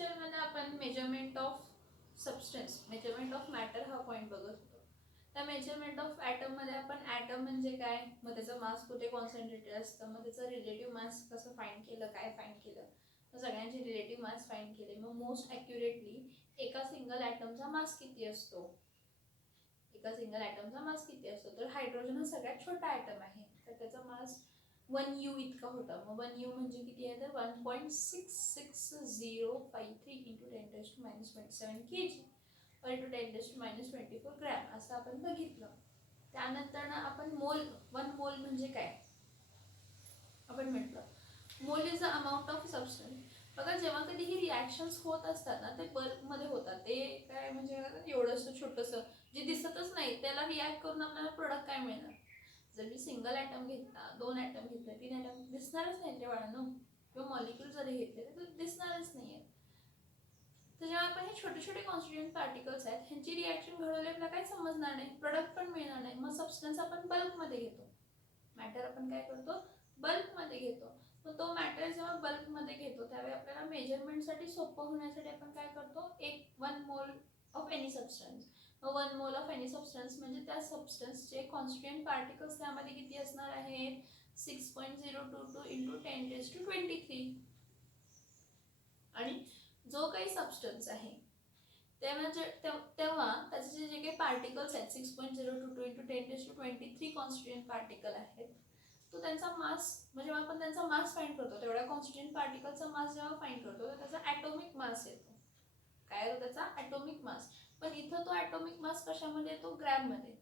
लेक्चरमध्ये आपण measurement of substance, measurement of matter हा पॉईंट बघत होतो. त्या मेजरमेंट ऑफ ॲटममध्ये आपण ॲटम म्हणजे काय, मग त्याचं मास कुठे कॉन्सन्ट्रेटेड असतं, मग त्याचं रिलेटिव्ह मास कसं फाइंड केलं, काय फाइंड केलं, मग सगळ्यांचे रिलेटिव्ह मास फाइंड केले. मग मोस्ट ॲक्युरेटली एका सिंगल ॲटमचा मास किती असतो, एका सिंगल ॲटमचा मास किती असतो, तर हायड्रोजन हा सगळ्यात छोटा ॲटम आहे, तर त्याचा मास 1U इतका होता. मग 1U म्हणजे किती आहे तर 1.66053 into 10⁻⁻27 kg or into 10⁻⁻24 gram असं आपण बघितलं. त्यानंतर ना आपण मोल, 1 मोल म्हणजे काय आपण म्हटलं, mole is the amount of substance. बघा जेव्हा कधी ही रिॲक्शन्स होत असतात ना ते बल्कमध्ये होतात. ते काय म्हणजे एवढंसं छोटंसं जे दिसतच नाही त्याला रिॲक्ट करून आपल्याला प्रोडक्ट काय मिळणार. जर मी सिंगल ॲटम घेतला, 2 ॲटम घेतले, 3 ॲटम, दिसणारच नाही ते बाळांनो, किंवा मॉलिक्यूल जरी घेतले तर दिसणारच नाही आहे. तर जेव्हा आपण हे छोटे छोटे कॉन्स्टिट्युएंट पार्टिकल्स आहेत ह्यांची रिॲक्शन घडवली आपल्याला काही समजणार नाही, प्रोडक्ट पण मिळणार नाही. मग सबस्टन्स आपण बल्कमध्ये घेतो, मॅटर आपण काय करतो बल्कमध्ये घेतो. मग तो मॅटर जेव्हा बल्कमध्ये घेतो त्यावेळी आपल्याला मेजरमेंटसाठी सोपं होण्यासाठी आपण काय करतो, 1 मोल ऑफ एनी सबस्टन्स. मग 1 मोल ऑफ एनी सबस्टन्स म्हणजे त्या सबस्टन्सचे कॉन्स्टिट्युएंट पार्टिकल्स त्यामध्ये किती असणार आहेत 6.022 इंटू 10⁻23. आणि जो काही सबस्टन्स आहे तेव्हा त्याचे जे काही पार्टिकल्स आहेत 6.022 इंटू 10⁻23 कॉन्स्टिट्युएंट पार्टिकल आहेत, तो त्यांचा मास म्हणजे आपण त्यांचा मास फाइंड करतो, तेवढ्या कॉन्स्टिट्युएंट पार्टिकलचा मास जेव्हा फाइंड करतो तर त्याचा ॲटॉमिक मास येतो. काय येतो त्याचा ॲटॉमिक मास. पण इथं तो ॲटॉमिक मास कशामध्ये येतो ग्रॅममध्ये,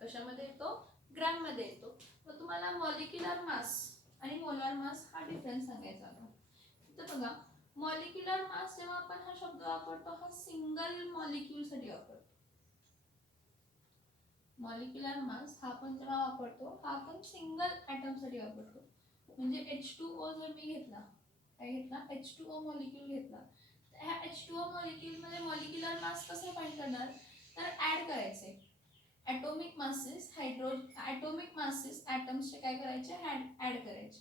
कशामध्ये येतो ग्रॅममध्ये येतो. मग तुम्हाला मॉलिक्युलर मास आणि मोलार मास हा डिफरन्स सांगायचा आहे. तर बघा मॉलिक्युलर मास जेव्हा आपण हा शब्द वापरतो हा सिंगल मॉलिक्यूलसाठी वापरतो. मॉलिक्युलर मास हा आपण जेव्हा वापरतो हा आपण सिंगल ॲटमसाठी वापरतो. म्हणजे H2O जर मी घेतला, काय घेतला H2O मॉलिक्यूल घेतला, ह्या H2O मॉलिक्यूलमध्ये मॉलिक्युलर मास कसं फाइंड करणार तर ॲड करायचे ॲटॉमिक मासेस, ॲटॉमिक मासेस ॲटम्सचे काय करायचे ॲड करायचे.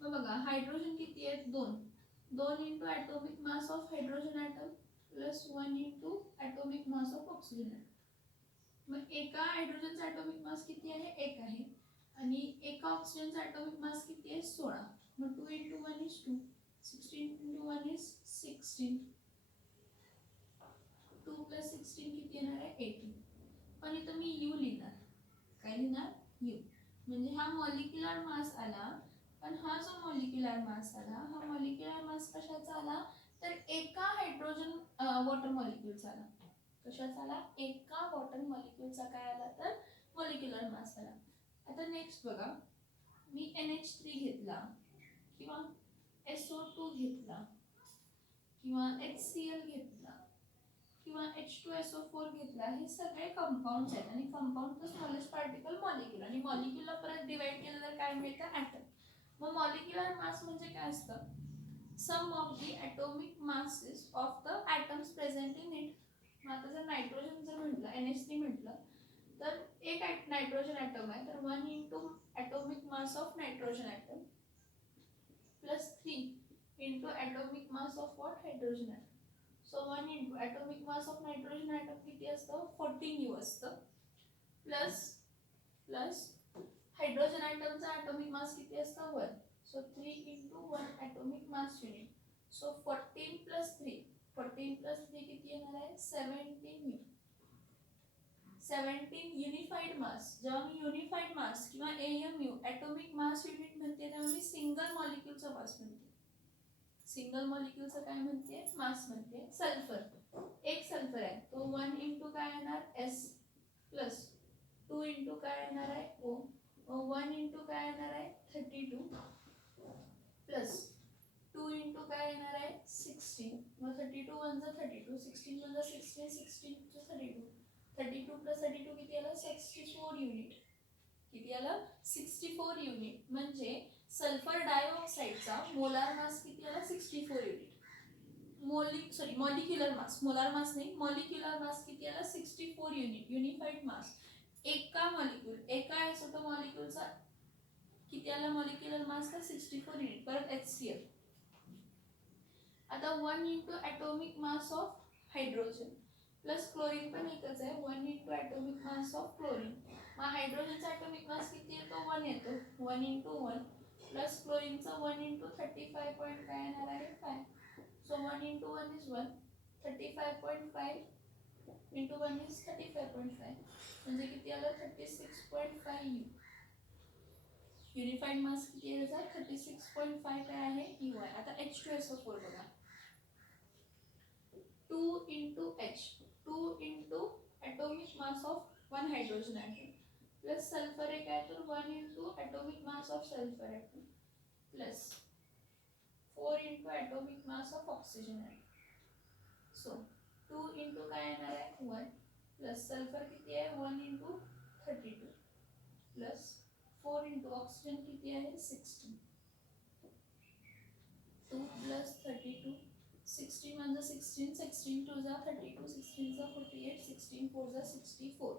मग बघा हायड्रोजन किती आहेत 2 into atomic mass of hydrogen atom plus 1 into atomic mass of oxygen atom. मग एका हायड्रोजनचा ॲटॉमिक मास किती आहे 1 आहे आणि एका ऑक्सिजनचा ॲटॉमिक मास किती आहे 16. मग 2 into 1 is 2, 16 into 1 is 16, 2 plus 16 किती येणार आहे 18. पण इथं मी यू लिहिणार, काय लिहिणार यू, म्हणजे हा मॉलिक्युलर मास आला. पण हा जो मॉलिक्युलर मास आला हा मॉलिक्युलर मास कशाचा आला तर एका हायड्रोजन वॉटर मॉलिक्यूलचा आला. कशाचा आला एका वॉटर मॉलिक्यूलचा काय आला तर मॉलिक्युलर मास आला. आता नेक्स्ट बघा मी NH3 घेतला किंवा SO2 घेतला किंवा HCl घेतला किंवा H2SO4 घेतला, हे सगळे कंपाऊंड्स आहेत आणि कंपाऊंड स्मॉलेस्ट पार्टिकल मॉलिक्यूल आणि मॉलिक्यूलला परत डिवाइड केलं तर काय मिळतं ॲटम. मग मॉलिक्युलर मास म्हणजे काय असतं sum of the atomic masses of the atoms present in it. मग आता जर नायट्रोजन जर म्हटलं NH3 म्हटलं तर एक नायट्रोजन ॲटम आहे तर 1 into atomic mass of nitrogen atom plus 3 into atomic mass of what hydrogen atom. So 1 into atomic mass of nitrogen atom किती असतं 14U असतं प्लस हायड्रोजन ॲटमचा ॲटॉमिक मास किती असतं 1. So 3 into 1 atomic mass unit. So 14 plus 3, 14 plus 3 किती येणार आहे 17U. 17 unified mass. जेव्हा मी युनिफाईड मास किंवा AMU ॲटॉमिक मास युनिट म्हणते तेव्हा मी सिंगल मॉलिक्यूलचा मास म्हणते. सिंगल मॉलिक्यूलचं काय म्हणते मास म्हणते. सल्फर, एक सल्फर आहे तो 1 इंटू काय येणार S प्लस 2 इंटू काय येणार आहे O, 1 इंटू काय येणार आहे 32 प्लस 2 इंटू काय येणार आहे 16. मग 32 1 जा 32, 16 1 जा 16, 16 2 32, 32 प्लस 32 किती आलं 64 युनिट. किती आलं 64 युनिट. म्हणजे सल्फर डायऑक्साईडचा मोलार मास किती आला 64 unit. Molecular mass, molar mass नाही, मॉलिक्युलर मास किती आला 64 युनिट. युनिफाईड मास एका मॉलिक्यूल, एका आयसोटो मॉलिक्यूलचा किती आला मॉलिक्युलर मास का 64 युनिट. परत HCl. आता 1 into atomic mass of hydrogen plus chlorine पण एकच आहे, 1 into atomic mass of chlorine. मग हायड्रोजनचा ॲटॉमिक मास किती येतो, 1 येतो, 1 इंटू 1 प्लस क्लोरीनचा 1 इंटू 35 पॉईंट काय येणार आहे, 5. So 1 into 1 is 1, 35.5 into 1 is 35.5, म्हणजे किती आलं, 36.5 यू. युनिफाईड मास किती आहे त्याचा, 36.5 काय आहे, यू आहे. आता H2SO4 बघा, 2 into H, 2 into atomic mass of 1 hydrogen atom plus sulphur एक आहे तर 1 into atomic mass of sulphur atom plus 4 into atomic mass of oxygen atom. So 2 into काय येणार आहे, 1 प्लस सल्फर किती आहे, 1 इंटू 32 प्लस 4 इंटू ऑक्सिजन किती आहे, 16. 2 प्लस 32, 16 म्हणजे 16, 16 टू जा 32, 16 जा 48, 16 4 जा 64.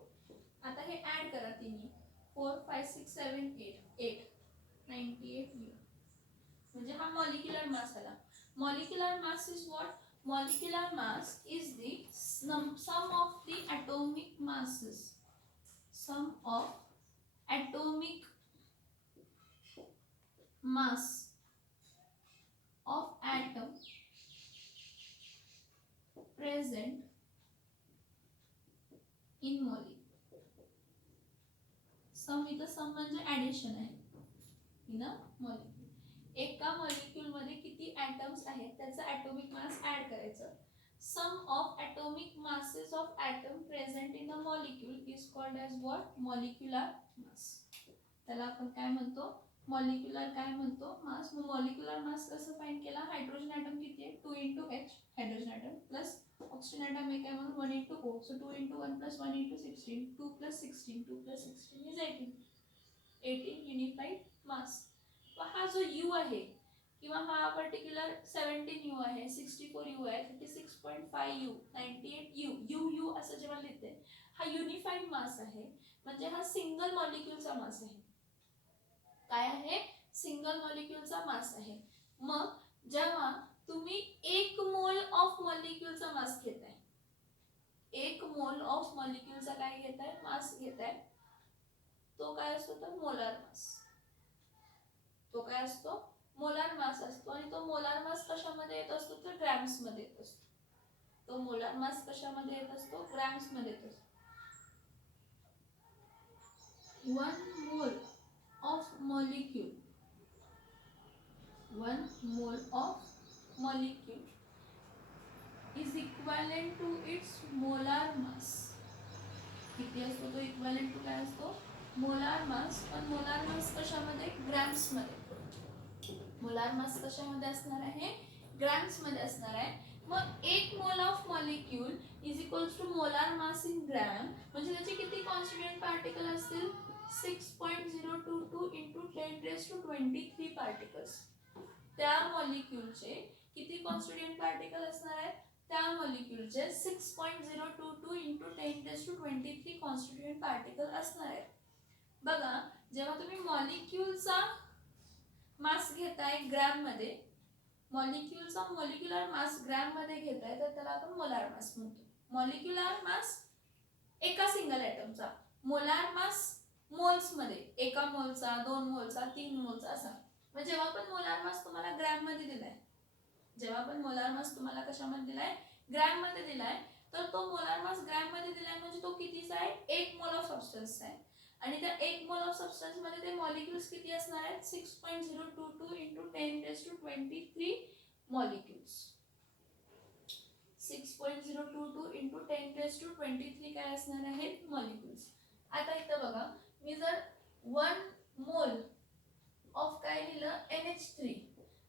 आता हे ॲड करा तिन्ही, 4 5 6 7 8 98 यू. म्हणजे हा मॉलिक्युलर मास आला. Molecular mass is what, molecular mass is the sum of the atomic masses, sum of atomic mass of atom present in molecule. Sum इथं सम म्हणजे ॲडिशन आहे इन अ मॉलिक्यूल. एका molecule मध्ये किती atoms आहेत त्याचा atomic mass add करायचं. Sum of atomic masses of atom present in a molecule is called as what, molecular mass. त्याला आपण काय म्हणतो, मॉलिक्युलर काय म्हणतो, मास. मग मॉलिक्युलर मास कसं फाइंड केला, हायड्रोजन ॲटम किती आहे, 2 into H hydrogen atom plus oxygen atom एक आहे म्हणून 1 into O. So 2 into 1 plus 1 into 16, 2 plus 16, 2 plus 16 इज 18, 18 युनिफाईड मास. हा जो यू आहे किंवा हा पर्टिक्युलर 17 यू आहे, 64 यू आहे, 36.5 यू, 98 यू, यू यू असं जेव्हा लिहिते हा युनिफाईड मास आहे. म्हणजे हा सिंगल मॉलिक्यूलचा मास आहे. काय आहे, सिंगल मॉलिक्यूलचा मास आहे. मग जेव्हा तुम्ही 1 मोल ऑफ मॉलिक्यूलचा मास घेताय, 1 मोल ऑफ मॉलिक्यूलचा काय घेताय, मास घेताय, तो काय असतो तर मोलार मास. तो काय असतो, मोलार मास असतो. आणि तो मोलार मास कशामध्ये येत असतो तर ग्रॅम्स मध्ये येत असतो. तो मोलार मास कशामध्ये येत असतो, ग्रॅम्स मध्ये येत असतो. 1 मोल of molecule, 1 mole of molecule is equivalent to its molar mass. किती असतो तो, इक्विव्हॅलेंट टू काय असतो, मोलार मास. पण मोलार मास कशामध्ये, ग्रॅम्स मध्ये. मोलार मास कशामध्ये असणार आहे, ग्रॅम्स मध्ये असणार आहे. मग 1 mole of molecule is equals to molar mass in gram. म्हणजे त्याचे किती कॉन्स्टिट्यूएंट पार्टिकल असतील, 6.022 इंटू 10⁻23 पार्टिकल्स. त्या मॉलिक्यूलचे किती कॉन्स्टिट्यूएंट पार्टिकल असणार आहेत, त्या मॉलिक्यूलचे 6.022 इंटू 10⁻23 कॉन्स्टिट्यूएंट पार्टिकल असणार आहेत. बघा, जेव्हा तुम्ही मॉलिक्यूलचा मास घेताय ग्रॅम मध्ये, मॉलिक्यूलचा मॉलिक्युलर मास ग्रॅम मध्ये घेताय तर त्याला आपण मोलार मास म्हणतो. मॉलिक्युलर मास एका सिंगल ॲटमचा, मोलार मास मोल्स मध्ये, एका मोलचा, 2 मोलचा, 3 मोलचा असा. मग जेव्हा पण मोलार मास तुम्हाला ग्रॅम मध्ये दिलाय, जेव्हा पण मोलार मास तुम्हाला कशामध्ये दिलाय, ग्रॅम मध्ये दिलाय, तर तो मोलार मास ग्रॅम मध्ये दिलाय म्हणजे तो कितीचा आहे, 1 मोल ऑफ सबस्टन्स आहे. आणि त्या 1 मोल ऑफ सबस्टन्स मध्ये ते मॉलिक्यूल्स किती असणार आहेत, 6.022 इंटू 10⁻23 मॉलिक्यूल्स. 6.022 इंटू 10⁻23 काय असणार आहेत, मॉलिक्यूल्स. आता इथं बघा, मी जर 1 मोल ऑफ काय लिहिलं, NH3.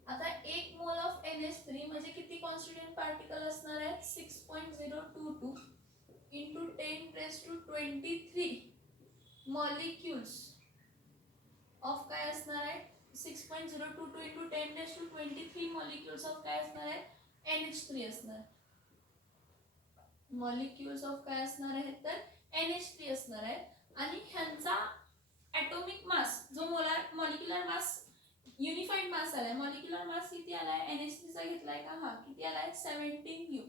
आता 1 मोल ऑफ NH3 म्हणजे किती कॉन्स्टिट्यूएंट पार्टिकल असणार आहेत, 6.022 इंटू 10⁻23 मॉलिक्यूल्स ऑफ काय असणार आहे, 6.022 इंटू 10⁻23 मॉलिक्यूल्स ऑफ काय असणार आहे, NH3 असणार. मॉलिक्यूल्स ऑफ काय असणार आहेत तर NH3 असणार आहे. आणि ह्यांचा ॲटॉमिक मास जो molar molecular mass unified mass आलाय, मॉलिक्युलर मास किती आलाय, NH3 चा घेतलाय का, हा किती आलाय 17 U.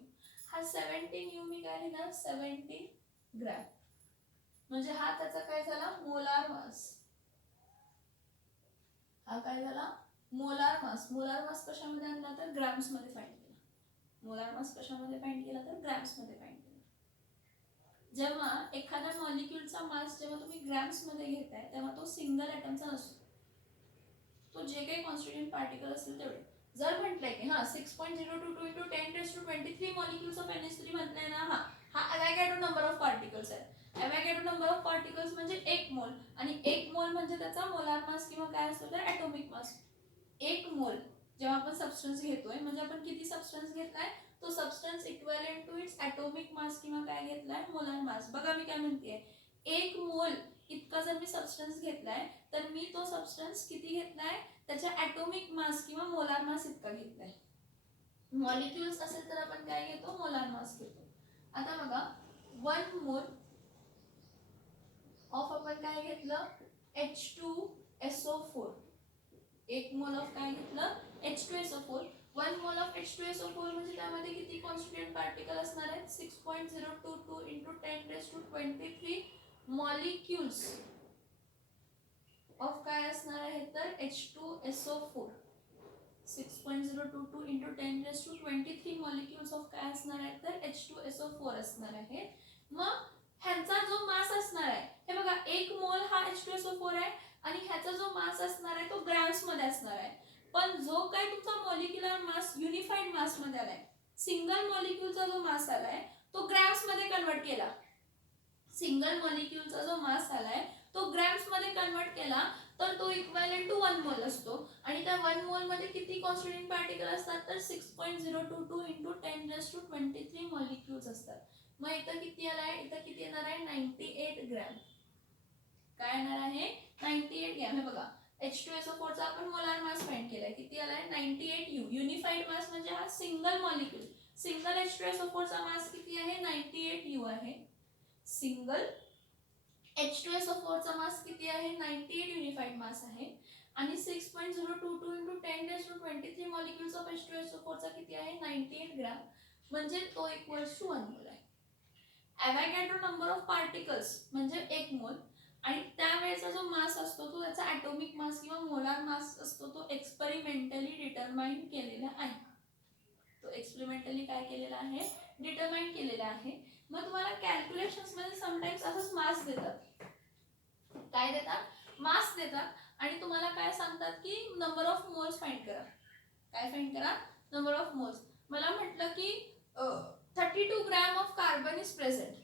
हा 17 U मी काय लिहिणार 17 ग्रॅम, म्हणजे हा त्याचा काय झाला मोलार मास. हा काय झाला मोलार मास. मोलार मास कशामध्ये आणला तर ग्रॅम्स मध्ये फाइंड केला. मोलार मास कशामध्ये फाइंड केला तर ग्रॅम्स मध्ये फाइंड केला. जेव्हा एखाद्या मॉलिक्यूलचा मास जेव्हा तुम्ही ग्रॅम्स मध्ये घेताय तेव्हा तो सिंगल ॲटमचा नसतो, तो जे काही कॉन्स्टिट्यूएंट पार्टिकल असेल तेवढे. जर म्हटलंय की हा 6.022 × 10⁻23 मॉलिक्यूल्स ऑफ NH3 म्हटलंय ना, हा अवोगॅड्रो नंबर ऑफ पार्टिकल्स आहे. अवोगॅड्रो नंबर ऑफ पार्टिकल्स म्हणजे 1 मोल, आणि 1 मोल म्हणजे त्याचा मोलार मास किंवा काय असतो तर ॲटॉमिक मास. 1 मोल जेव्हा आपण सबस्टन्स घेतोय म्हणजे आपण किती सबस्टन्स घेतलाय, तो substance equivalent to its atomic mass किंवा काय घेतलाय मोलार मास. बघा मी काय म्हणतेय, 1 मोल इतका जर मी सबस्टन्स घेतलाय तर मी तो सबस्टन्स किती घेतलाय त्याच्या ॲटॉमिक मास किंवा मोलार मास इतका घेतलाय. मॉलिक्युल्स असेल तर आपण काय घेतो मोलार मास घेतो. आता बघा 1 मोल ऑफ आपण काय घेतलं H2SO4. 1 मोल ऑफ काय घेतलं H2SO4. 1 मोल ऑफ H2SO4 म्हणजे त्यामध्ये किती कॉन्स्टिट्यूएंट पार्टिकल असणार आहेत 6.022 × 10⁻23 मॉलिक्युल्स ऑफ काय असणार आहे तर H2SO4. 6.022 × 10⁻23 मॉलिक्युल्स ऑफ काय असणार आहे तर H2SO4 असणार आहे. मग ह्यांचा जो मास असणार आहे, हे बघा 1 मोल हा H2SO4 आहे आणि ह्याचा जो मास असणार आहे तो ग्रॅम्स मध्ये असणार आहे. पण जो काय तुमचा मॉलिक्युलर मास युनिफाईड मास मध्ये आलाय, सिंगल मॉलिक्यूलचा जो मास आलाय तो ग्रॅम्स मध्ये कन्वर्ट केला. सिंगल मॉलिक्यूलचा जो मास आलाय तो ग्रॅम्स मध्ये कन्वर्ट केला तर तो इक्विव्हॅलेंट टू 1 मोल असतो. आणि त्या 1 मोल मध्ये किती कॉन्स्टिट्यूएंट पार्टिकल असतात तर 6.022 × 10⁻23 मॉलिक्यूल्स असतात. मग इथं किती आलाय, इथं किती येणार आहे 98 ग्रॅम. काय येणार आहे 98 ग्रॅम. हे बघा H2SO4 चा आपण मोलार मास फाइंड केलाय, किती आलाय 98 U. युनिफाईड मास म्हणजे हा सिंगल मॉलिक्यूल, सिंगल H2SO4 चा मास किती आहे 98 U आहे. सिंगल H2SO4 चा मास किती आहे 98 युनिफाईड मास आहे. आणि 6.022 × 10⁻23 मॉलिक्युल्स ऑफ H2SO4 चा किती आहे 98 ग्रॅम, म्हणजे तो इक्वल्स टू 1 मोल आहे. अवोगॅड्रो नंबर ऑफ पार्टिकल्स म्हणजे 1 मोल, आणि त्यावेळेचा जो मास असतो तो त्याचा ॲटॉमिक मास किंवा मोलार मास असतो तो एक्सपेरिमेंटली डिटरमाइन केलेला आहे. तो एक्सपेरिमेंटली काय केलेला आहे डिटरमाइन केलेला आहे. मग तुम्हाला कॅल्क्युलेशन्स मध्ये समटाइम्स असंच मास देतात, काय देतात मास देतात, आणि तुम्हाला काय सांगतात की नंबर ऑफ मोल्स फाइंड करा. काय फाइंड करा नंबर ऑफ मोल्स. मला म्हटलं की 32 gram of carbon is present.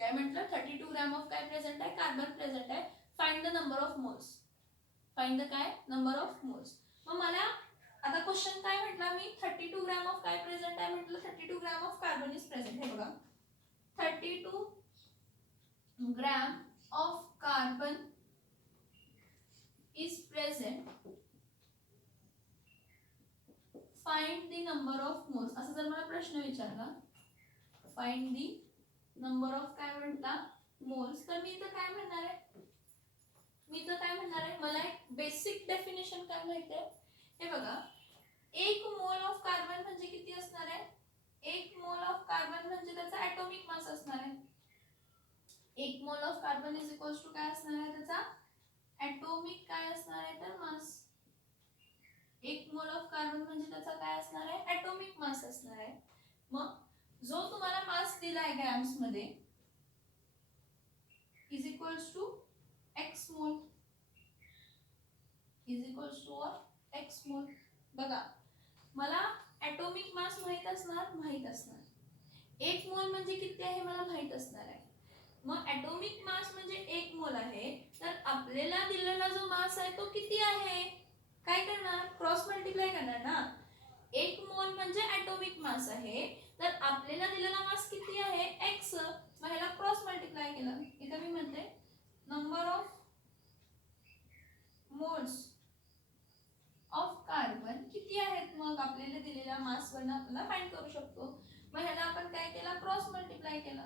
काय म्हटलं 32 ग्रॅम ऑफ काय प्रेझेंट आहे कार्बन प्रेझेंट आहे. Find the number of moles. Find the काय नंबर ऑफ मोल्स. मग मला आता क्वेश्चन काय म्हटला मी 32 ग्रॅम ऑफ काय प्रेझेंट आहे म्हटलं 32 gram of carbon is present. हे बघा 32 gram of carbon is present, find the number of moles. असं जर मला प्रश्न विचारला फाइंड द नंबर ऑफ काय म्हटला मोल्स, तर मी इथं काय म्हणणार आहे मला एक बेसिक डेफिनेशन काय माहिती आहे. हे बघा 1 मोल ऑफ कार्बन म्हणजे किती असणार आहे 1 मोल ऑफ कार्बन म्हणजे त्याचा ॲटॉमिक मास असणार आहे. 1 mole of carbon is equals to काय असणार आहे त्याचा ॲटॉमिक काय असणार आहे तर मास. 1 मोल ऑफ कार्बन म्हणजे त्याचा काय असणार आहे ॲटॉमिक मास असणार आहे. मग जो तुम्हाला मास दिलाय ग्रॅम्स मध्ये इज इक्वल्स टू x मोल, इज इक्वल्स टू x मोल. बघा मला ॲटॉमिक मास माहित असणार 1 मोल म्हणजे किती आहे मला माहित असणार आहे. मग ॲटॉमिक मास म्हणजे 1 मोल आहे, तर आपल्याला दिलेला जो मास आहे तो किती आहे, काय करणार क्रॉस मल्टिप्लाय करणार ना. 1 मोल म्हणजे ॲटॉमिक मास आहे, तर आपल्याला दिलेला मास किती आहे x. मग ह्याला क्रॉस मल्टिप्लाय केलं, इथं मी म्हणते number of moles of carbon किती आहेत, मग आपल्याला दिलेल्या मास वरून आपल्याला फाइंड करू शकतो. मग ह्याला आपण काय केला क्रॉस मल्टिप्लाय केला,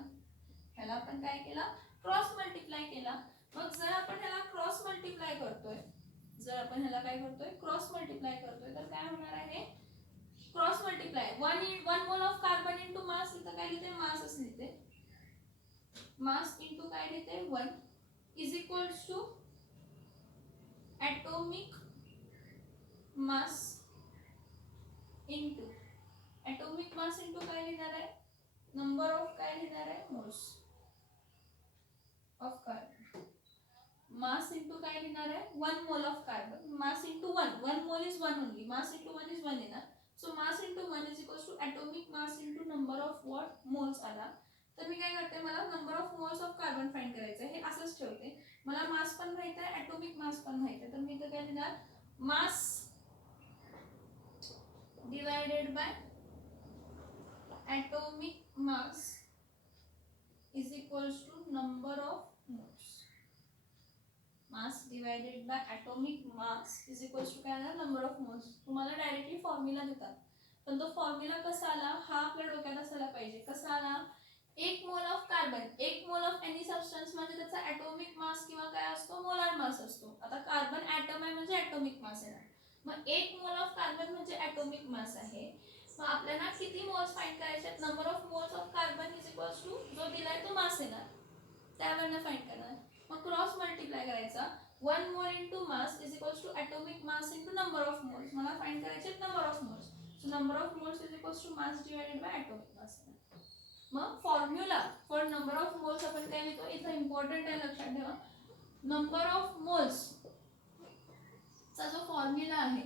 ह्याला आपण काय केला क्रॉस मल्टिप्लाय केला. मग जर आपण ह्याला क्रॉस मल्टिप्लाय करतोय, जर आपण ह्याला काय करतोय क्रॉस मल्टिप्लाय करतोय तर काय होणार आहे cross multiply 1 mole of carbon into mass इथं काय लिहिते मासच लिहिते मास इंटू काय लिहिते 1 is equals to atomic mass into atomic mass into काय लिहिणार आहे नंबर ऑफ काय लिहिणार आहे moles of carbon mass into काय लिहिणार आहे 1 mole of carbon mass into 1 mole is 1 only mass into 1 is 1 येणार so mass into 1 is equals to atomic mass into number of what moles आला तर मी काय करते मला number of moles of carbon find करायचं आहे हे असंच ठेवते मला मास पण माहित आहे atomic मास पण माहित आहे तर मी इथं काय लिहिणार मास divided bye atomic mass is equals to number of moles mass divided by atomic mass is equals to काय number of moles तुम्हाला डायरेक्टली फॉर्म्युला देतात पण तो फॉर्म्युला कसा आला हा आपल्या डोक्यात असायला पाहिजे कसा आला 1 mole of carbon 1 mole of any substance म्हणजे त्याचा ॲटॉमिक मास किंवा काय असतो मोलार मास असतो आता कार्बन ॲटम आहे म्हणजे ॲटॉमिक मास आहे मग 1 मोल ऑफ कार्बन म्हणजे ॲटॉमिक मास आहे मग आपल्याला किती मोल्स फाइंड करायचे आहेत number of moles of carbon is equals to जो दिलाय तो मास येणार त्यावरनं फाइंड करणार मग क्रॉस मल्टिप्लाय करायचा 1 mole into mass is equals to atomic mass into number of moles मला फाइंड करायचे आहेत number of moles so number of moles is equals to mass divided by atomic mass मग formula for number of moles आपण काय लिहितो इथं important आहे लक्षात ठेवा नंबर ऑफ मोल्स चा जो फॉर्म्युला आहे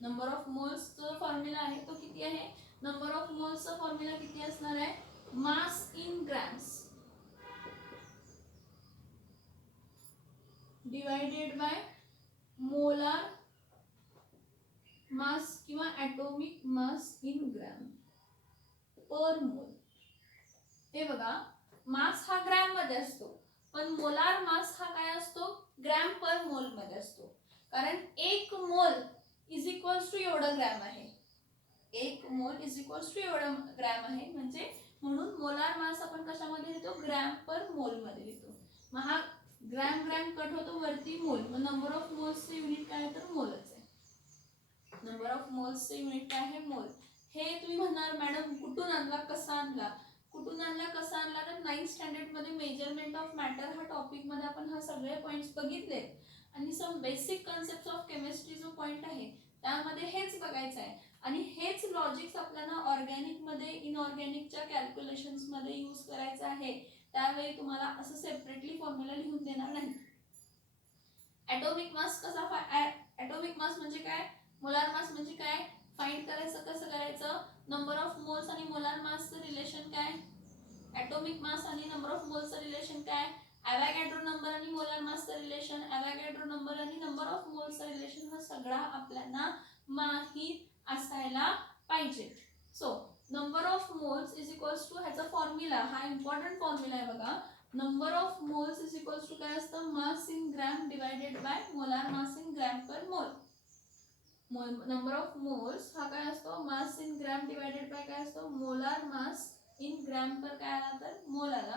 नंबर ऑफ मोल्स जो फॉर्म्युला आहे तो किती आहे नंबर ऑफ मोल्स चा फॉर्म्युला किती असणार आहे mass in grams divided by molar mass किंवा atomic mass in gram per mole हे बघा मास हा ग्रॅम मध्ये असतो पण मोलार मास हा काय असतो ग्रॅम पर मोल मध्ये असतो कारण 1 मोल इज इक्वल्स टू एवढा ग्रॅम आहे 1 मोल इज इक्वल्स टू एवढा ग्रॅम आहे म्हणजे म्हणून मोलार मास आपण कशामध्ये लिहितो ग्रॅम पर मोल मध्ये लिहितो मग हा ग्रॅम ग्रॅम कट होतो वरती मोल मग नंबर ऑफ मोल्सचे युनिट काय आहे तर मोलच आहे नंबर ऑफ मोल्सचे युनिट काय आहे मोल हे तुम्ही म्हणणार मॅडम कुठून आणला कसा आणला कुठून आणला कसा आणला तर 9th स्टँडर्ड मध्ये मेजरमेंट ऑफ मॅटर हा टॉपिक मध्ये आपण हा सगळे पॉइंट्स बघितले आणि some basic concepts of chemistry जो पॉइंट आहे त्यामध्ये हेच बघायचं आहे आणि हेच लॉजिक्स आपल्याला ऑर्गॅनिक मध्ये इनऑर्गॅनिकच्या कॅल्क्युलेशन्स मध्ये यूज करायचं आहे त्यावेळी तुम्हाला असं सेपरेटली फॉर्म्युला लिहून देणार नाही ॲटॉमिक मास कसा ॲटॉमिक मास म्हणजे काय मोलार मास म्हणजे काय फाइंड करायचं कसं करायचं नंबर ऑफ मोल्स आणि मोलार मासचं रिलेशन काय ॲटॉमिक मास आणि नंबर ऑफ मोल्सचं रिलेशन काय ॲव्होगॅड्रो नंबर आणि मोलार मासचं रिलेशन ॲव्होगॅड्रो नंबर आणि नंबर ऑफ मोल्सचं रिलेशन हा सगळा आपल्याला माहित असायला पाहिजे so number of moles is equals to ह्याचा फॉर्म्युला हा इम्पॉर्टंट फॉर्म्युला आहे बघा number of moles is equals to काय असतं mass in gram divided by molar mass in gram per मोल नंबर ऑफ मोल्स हा काय असतो मास इन ग्रॅम डिवाइडेड बाय काय असतो मोलार मास इन ग्रॅम पर काय आला तर मोल आला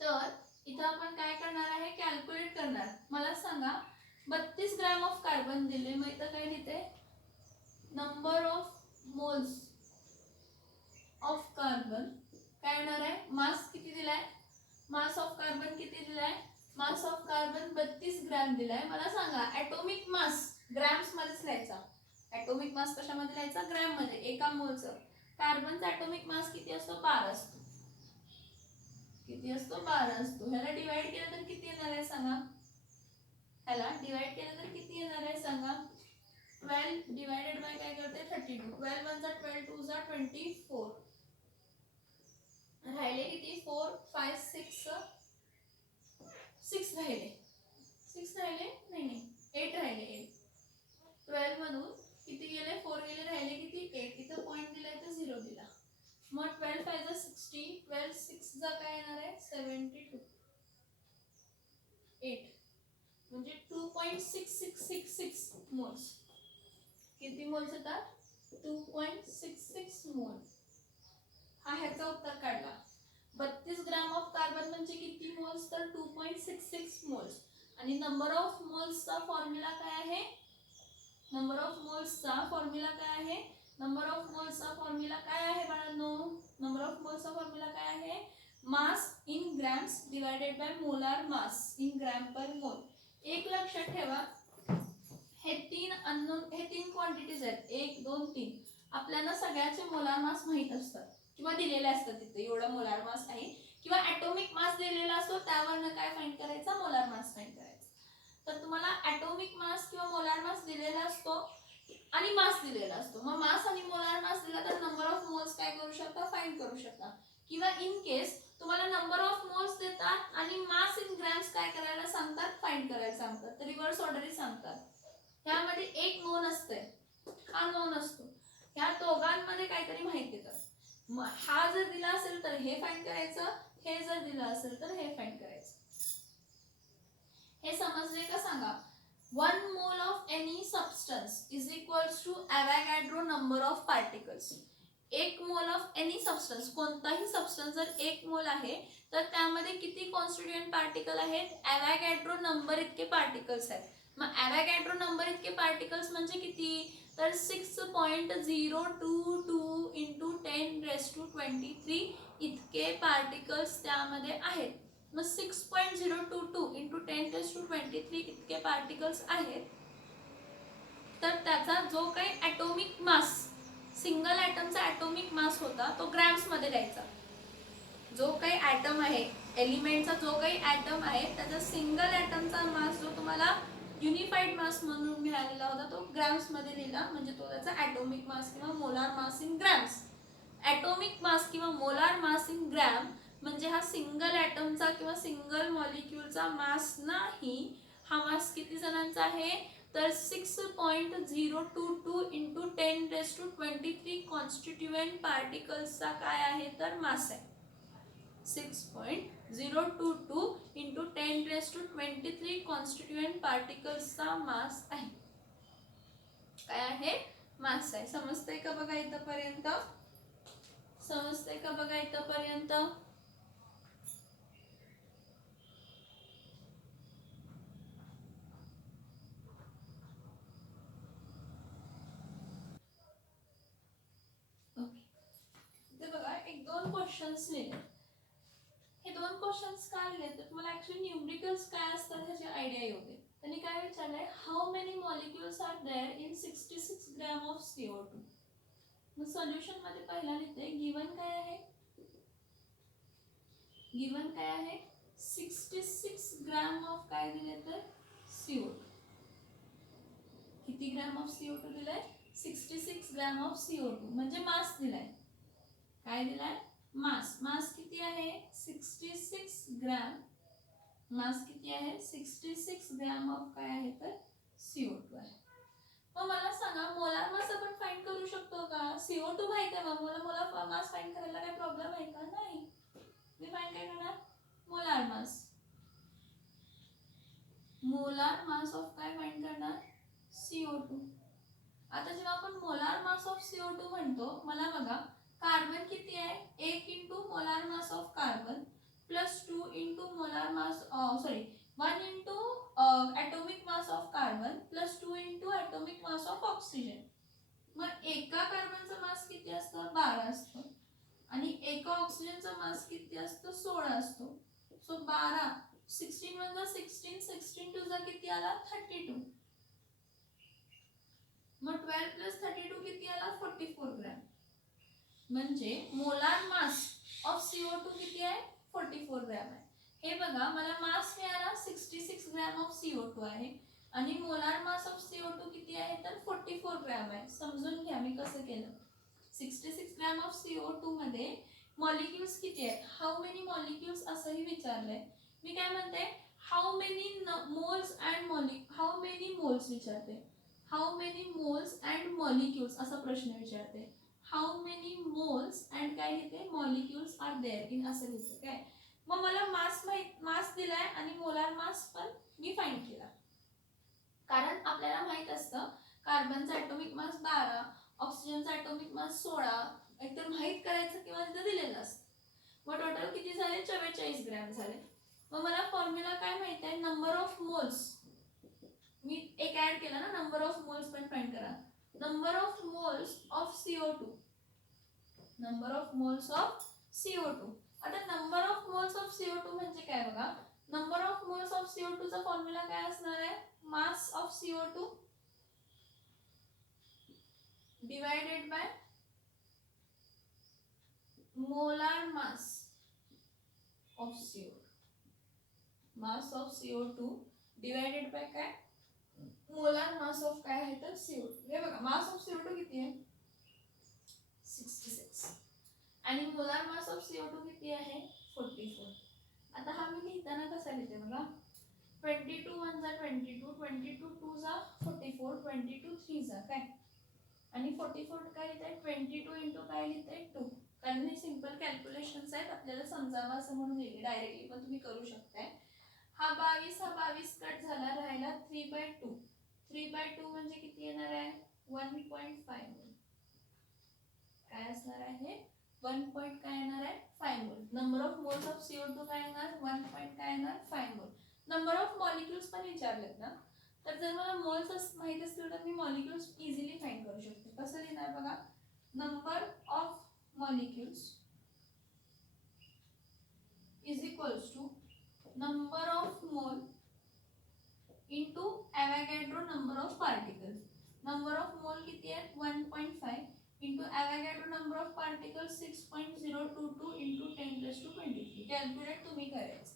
तर इथं आपण काय करणार आहे कॅल्क्युलेट करणार मला सांगा 32 ग्रॅम ऑफ कार्बन दिले मग इथं काय लिहिते number of moles of carbon काय येणार आहे मास किती दिलाय मास ऑफ कार्बन किती दिलाय मास ऑफ कार्बन 32 ग्रॅम दिलाय मला सांगा ॲटॉमिक मास ग्रॅम्स मध्येच लिहायचा ॲटॉमिक मास कशामध्ये लिहायचा ग्रॅम मध्ये एका मोलचं कार्बनचा ॲटॉमिक मास किती असतो 12 असतो किती असतो 12 असतो ह्याला डिवाइड केलं तर किती येणार आहे सांगा ह्याला डिवाइड केलं तर किती येणार आहे सांगा 12 डिवाइडेड बाय काय करते 32 12 1 जा 12 2 जा 24 राहिले किती 4 5 6 6 राहिले 6 राहिले नाही 8 राहिले 8 12 मधून किती गेले 4 गेले राहिले किती 8 इथं पॉइंट दिलाय तर 0 दिला मग 12 5 जा 60 12 6 जा काय येणार आहे 72 8 म्हणजे 2.6666 मोल्स किती मोल्स येतात 2.66 मोल हा ह्याचा उत्तर काढला 32 ग्रॅम ऑफ कार्बन म्हणजे किती मोल्स तर 2.66 मोल्स आणि नंबर ऑफ मोल्सचा फॉर्म्युला काय आहे? नंबर ऑफ मोल्सचा फॉर्म्युला काय आहे? नंबर ऑफ मोल्सचा फॉर्म्युला काय आहे बाळांनो? नंबर ऑफ मोल्सचा फॉर्म्युला काय आहे? Mass in grams divided by molar mass in gram per mole. एक लक्षात ठेवा, हे तीन क्वांटिटीज आहेत, 1 2 3. आपल्याला सगळ्याचे मोलार मास माहित असतात किंवा दिलेले असतात, तिथे एवढा मोलार मास आहे किंवा ॲटॉमिक मास दिलेला असतो, त्यावरनं काय फाइंड करायचा? मोलार मास फाइंड करायचा. तर तुम्हाला ॲटॉमिक मास किंवा मोलार मास दिलेला असतो आणि मास दिलेला असतो. मग मास आणि मोलार मास दिला तर नंबर ऑफ मोल्स काय करू शकता? फाइंड करू शकता. किंवा इन केस तुम्हाला नंबर ऑफ मोल्स देतात आणि मास इन ग्रॅम्स काय करायला सांगतात? फाइंड करायला सांगतात. तर रिव्हर्स ऑर्डरही सांगतात. त्यामध्ये एक नोन असते, हा नोन असतो. ह्या दोघांमध्ये काहीतरी माहिती देतात. हा जर दिला असेल तर हे फाइंड करायचं, हे जर दिलं असेल तर हे फाइंड करायचं. हे समजले का सांगा? 1 mole of any substance is equals to Avogadro number of particles. 1 mole of any substance, कोणताही सबस्टन्स जर 1 मोल आहे तर त्यामध्ये किती कॉन्स्टिट्यूएंट पार्टिकल आहेत? ॲव्होगॅड्रो नंबर इतके पार्टिकल्स आहेत. मग ॲव्होगॅड्रो नंबर इतके पार्टिकल्स म्हणजे किती? तर 6.022 इंटू 10⁻23 इतके पार्टिकल्स त्यामध्ये आहेत. मग 6.022 इंटू 10⁻23 इतके पार्टिकल्स आहेत. तर त्याचा जो काही ॲटॉमिक मास, सिंगल ॲटमचा ॲटॉमिक मास होता तो ग्रॅम्समध्ये द्यायचा. जो काही ॲटम आहे, एलिमेंटचा जो काही ॲटम आहे त्याचा सिंगल ॲटमचा मास जो तुम्हाला युनिफाईड मास म्हणून मिळालेला होता तो ग्रॅम्समध्ये लिहिला, म्हणजे तो त्याचा ॲटॉमिक मास किंवा molar mass in grams. Atomic mass किंवा मोलार मास इन ग्रॅम म्हणजे हा सिंगल ॲटमचा किंवा सिंगल मॉलिक्यूलचा मास नाही. हा मास किती जणांचा आहे? तर 6.022 इंटू 10⁻23 कॉन्स्टिट्यूएंट पार्टिकल्सचा काय आहे? तर मास आहे. 6.022 इंटू 10⁻23 कॉन्स्टिट्यूएंट पार्टिकल्सचा मास आहे. काय आहे? मास आहे. समजतंय का बघा इथपर्यंत? समजतंय का बघा इथपर्यंत? ओके, इथे बघा एक 2 क्वेश्चन्स लिहिले. हे 2 क्वेश्चन्स काय लिहिले तर तुम्हाला ऍक्च्युअली न्यूमरिकल्स काय असतात ह्याची आयडिया येऊ दे. त्यांनी काय विचारलंय? How many molecules are there in 66 gram of CO2. मग सोल्युशन मध्ये पहिला लिहिते, गिवन काय आहे? गिवन काय आहे? 66 ग्रॅम ऑफ काय दिले तर CO2. किती ग्रॅम ऑफ CO2 दिलाय? 66 ग्रॅम ऑफ CO2 म्हणजे मास दिलाय. काय दिलाय? मास. मास किती आहे? 66 ग्रॅम. मास किती आहे? 66 ग्रॅम ऑफ काय आहे तर CO2 आहे. मग मला सांगा मोलार मास आपण फाइंड करू शकतो का? CO2 माहित आहे, मग मला मोलार मास फाइंड करायला काय प्रॉब्लेम आहे का? नाही. मी फाइंड काय करणार? Molar mass. Molar mass of काय फाइंड करणार? CO2. आता जेव्हा आपण मोलार मास ऑफ CO2 म्हणतो, मला बघा कार्बन किती आहे? 1 into molar mass of carbon plus 2 into molar mass 1 into atomic mass of carbon plus 2 into atomic mass of oxygen. मग एका कार्बनचा मास किती असतं? 12 असतं. आणि एका ऑक्सिजनचा मास किती असतं? 16 असतो. सो 12 16 म्हणजे 16 16 टू जा किती आला? 32. मग 12 प्लस 32 किती आला? 44 ग्रॅम. म्हणजे मोलार मास ऑफ CO2 किती आहे? 44 ग्रॅम आहे. हे बघा मला मास मिळाला 66 ग्रॅम ऑफ CO2 आहे आणि मोलार मास ऑफ CO2 किती आहे तर 44 ग्रॅम आहे. समजून घ्या मी कसं केलं. 66 ग्रॅम ऑफ CO2 मध्ये मॉलिक्युल्स किती आहेत? हाऊ मेनी मॉलिक्युल्स असंही विचारलंय. मी काय म्हणते? How many moles and how many moles विचारते. How many moles and molecules असा प्रश्न विचारते. हाऊ मेनी मोल्स अँड काय लिहिते? मॉलिक्युल्स आर देअर इन असं लिहिते. काय मग मला मास दिलाय आणि मोलार मास पण मी फाइंड केला. कारण आपल्याला माहित असतं कार्बनचा ॲटॉमिक मास 12, ऑक्सिजनचा ॲटॉमिक मास 16. एकतर माहित करायचं किंवा तिथं दिलेलं असतं. मग टोटल किती झाले? 44 ग्रॅम झाले. मग मला फॉर्म्युला काय माहिती आहे, नंबर ऑफ मोल्स, मी एक ऍड केला ना, नंबर ऑफ मोल्स पण फाइंड करा. Number of moles of CO2, number of moles of CO2. आता number of moles of CO2 म्हणजे काय बघा, number of moles of CO2 चा फॉर्म्युला काय असणार आहे, mass of CO2 divided by molar mass of CO2. Mass of CO2 divided by काय, molar mass of काय आहे तर CO2. हे बघा मास ऑफ CO2 किती आहे, 66 आणि मोलार मास ऑफ CO2 किती आहे, 44. आता हा मी लिहिताना कसा लिहिते बघा, 22 1 जा 22, 22 2 जा 44, 22 3 जा काय, आणि 44 काय लिहिते, 22 इंटू काय लिहिते 2. कारण हे सिंपल कॅल्क्युलेशन्स आहेत, आपल्याला समजावं असं म्हणून लिहिले, डायरेक्टली पण तुम्ही करू शकताय. हा 22 हा 22 कट झाला, राहिला 3/2. 3/2 म्हणजे किती येणार आहे, 1.5 मोल. काय असणार आहे, 1 पॉइंट काय येणार आहे, 5 मोल. Number of moles of CO2 काय येणार, 1 पॉइंट काय येणार, 5 मोल. नंबर ऑफ मॉलिक्युल्स पण विचारलेत ना, तर जर मला मोल्स माहित असतील तर मी मॉलिक्युल्स इझिली फाइंड करू शकते. कसं लिहिणार बघा, number of molecules is equals to number of mole into Avogadro number of particles. Number of mole किती आहे, 1.5 into Avogadro number of particles 6.022 into 10⁻23. Calculate तुम्ही करायचं,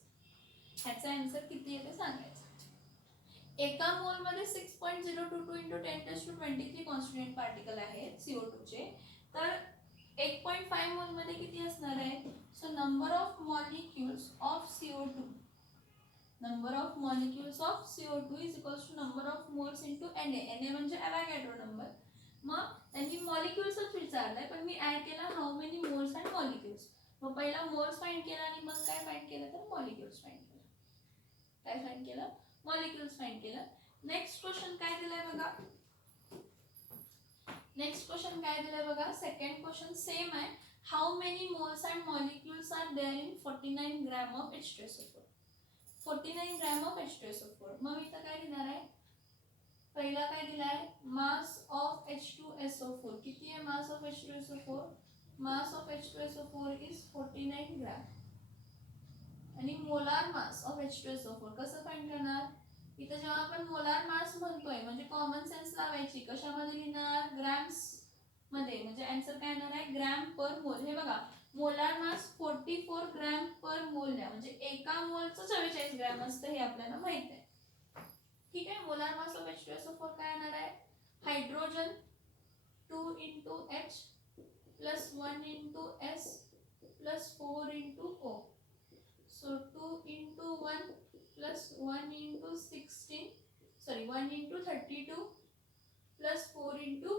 ह्याचा आन्सर किती आहे ते सांगायचं. एका मोल मध्ये 6.022 इंटू 10⁻23 कॉन्स्टिट्युएंट पार्टिकल आहेत CO2 चे, तर 1.5 मोल मध्ये किती असणार आहे. So number of molecules of CO2, number of molecules of CO2 is equals to number of moles into Na म्हणजे ॲव्होगॅड्रो नंबर. मग त्यांनी मॉलिक्युल्सच विचारलंय, पण मी ऍड केला how many moles and molecules. मग पहिला मोल्स फाइंड केला आणि मग काय फाइंड केलं तर मॉलिक्युल्स फाइंड केलं. काय फाइंड केलं, मॉलिक्युल्स फाइंड केलं. नेक्स्ट क्वेश्चन काय दिलाय बघा, नेक्स्ट क्वेश्चन काय दिलाय बघा, सेकंड क्वेश्चन सेम आहे. How many moles and molecules are there in 49 gram of H2SO4. 49 gram of H2SO4. मग इथं काय लिहिणार आहे, पहिला काय दिलाय, मास ऑफ H2SO4. किती आहे mass of H2SO4, mass of H2SO4 is 49 gram. आणि मोलार मास ऑफ H2SO4 कसं फाइंड करणार, इथं जेव्हा आपण मोलार मास म्हणतोय म्हणजे कॉमन सेन्स लावायची, कशामध्ये लिहिणार, ग्रॅम्स मध्ये, म्हणजे आन्सर काय येणार आहे, ग्रॅम पर मोल. हे बघा मोलार मास 44 ग्रॅम पर मोल द्या, म्हणजे एका मोलचं 44 ग्रॅम असतं, हे आपल्याला माहित आहे. ठीक आहे, मोलार मास ऑफ H2SO4 काय येणार आहे, hydrogen 2 into H plus 1 into S plus 4 into O. So 2 into 1 plus 1 into 16, sorry 1 into 32 plus 4 into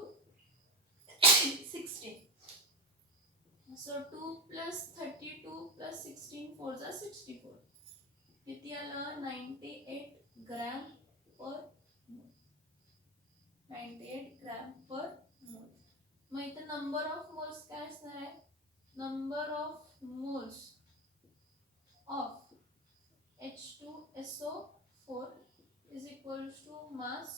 16. So 2 plus 32 plus 16 4 is 64. किती आलं, 98 ग्रॅम पर मोल. 98 ग्रॅम पर मोल. मग इथं नंबर ऑफ मोल्स काय असणार आहे, number of moles of H2SO4 is equals to mass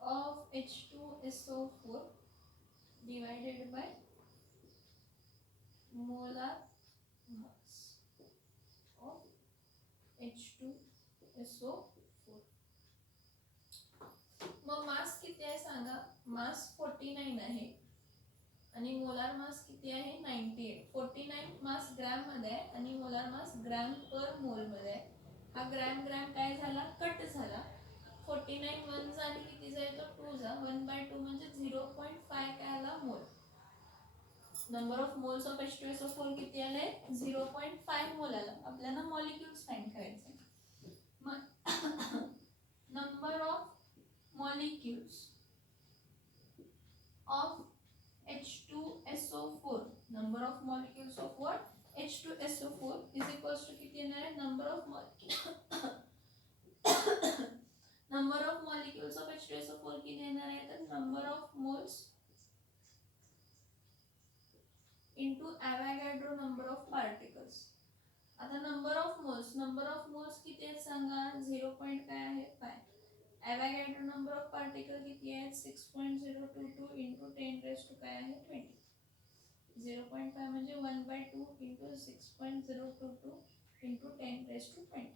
of H2SO4 divided by molar mass of H2SO4. मग मास किती आहे सांगा, मास 49 आहे आणि मोलार मास किती आहे, 98. 49 मास ग्रॅम मध्ये आहे आणि मोलार मास ग्रॅम पर मोल मध्ये आहे. हा ग्रॅम ग्रॅम काय झाला, कट झाला. 49 1 जा आणि किती जाईल तर 2 जा, 1/2 म्हणजे 0.5 काय आला, मोल. Number of moles of H2SO4 किती आले, 0.5 मोल आला. आपल्याला मॉलिक्युल्स फाइंड करायचे. मग number of molecules of H2SO4, number of molecules of what, H2SO4 is equals to किती येणार आहे, number of molecules of H2SO4 किती येणार आहे तर number of moles into Avogadro number of particles. आता नंबर ऑफ मोल्स किती आहेत सांगा. 0 पॉईंट काय आहे 5. ॲव्होगॅड्रो नंबर ऑफ पार्टिकल किती आहेत 6.022 इंटू 10 काय आहे 20. 0.5 म्हणजे 1/2 इंटू 6.022 इंटू 10